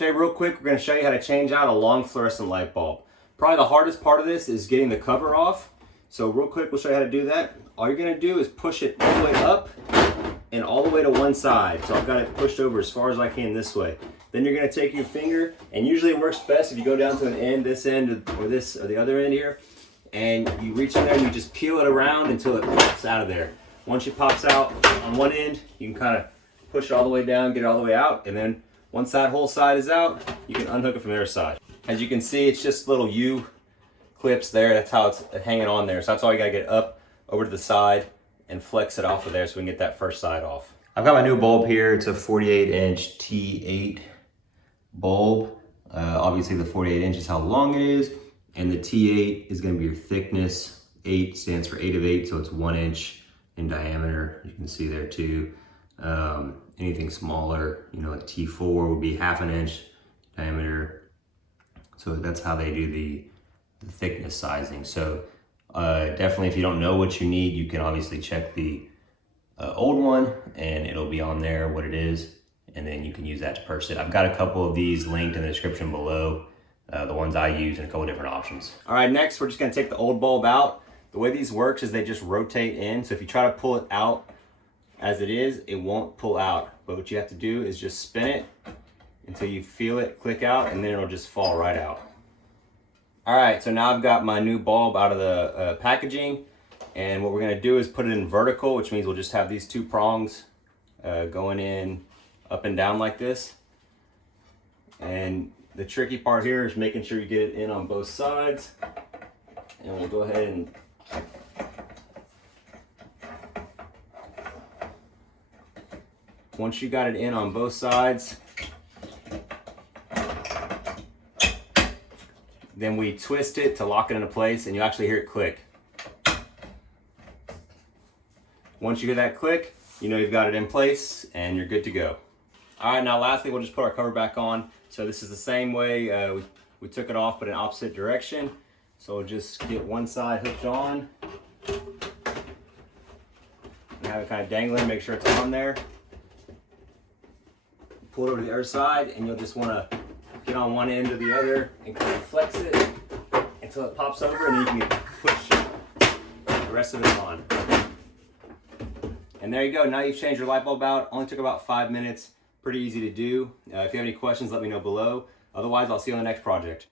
Today, real quick, we're going to show you how to change out a long fluorescent light bulb. Probably the hardest part of this is getting the cover off. So real quick, we'll show you how to do that. All you're going to do is push it all the way up and all the way to one side. So I've got it pushed over as far as I can this way. Then you're going to take your finger, and usually it works best if you go down to an end, this end or this or the other end here, and you reach in there and you just peel it around until it pops out of there. Once it pops out on one end, you can kind of push it all the way down, get it all the way out, and then once that whole side is out, you can unhook it from the other side. As you can see, it's just little U clips there. That's how it's hanging on there. So that's all you gotta get up over to the side and flex it off of there so we can get that first side off. I've got my new bulb here. It's a 48-inch T8 bulb. Obviously the 48 inch is how long it is, and the T8 is gonna be your thickness. 8 stands for 8 of 8, so it's 1 inch in diameter. You can see there too. Anything smaller, you know, like T4 would be 1/2 inch diameter. So that's how they do the thickness sizing. So definitely, if you don't know what you need, you can obviously check the old one and it'll be on there what it is, and then you can use that to purchase it. I've got a couple of these linked in the description below, the ones I use and a couple different options. All right, next we're just gonna take the old bulb out. The way these works is they just rotate in. So if you try to pull it out as it is, it won't pull out. But what you have to do is just spin it until you feel it click out, and then it'll just fall right out. All right, so now I've got my new bulb out of the packaging, and what we're gonna do is put it in vertical, which means we'll just have these two prongs going in up and down like this. And the tricky part here is making sure you get it in on both sides. And we'll go ahead and once you got it in on both sides, then we twist it to lock it into place, and you actually hear it click. Once you hear that click, you know you've got it in place and you're good to go. All right, now lastly, we'll just put our cover back on. So this is the same way we took it off, but in opposite direction. So we'll just get one side hooked on and have it kind of dangling, make sure it's on there. Pull it over to the other side, and you'll just want to get on one end or the other and kind of flex it until it pops over, and then you can push the rest of it on. And there you go. Now you've changed your light bulb out. Only took about 5 minutes. Pretty easy to do. If you have any questions, let me know below. Otherwise, I'll see you on the next project.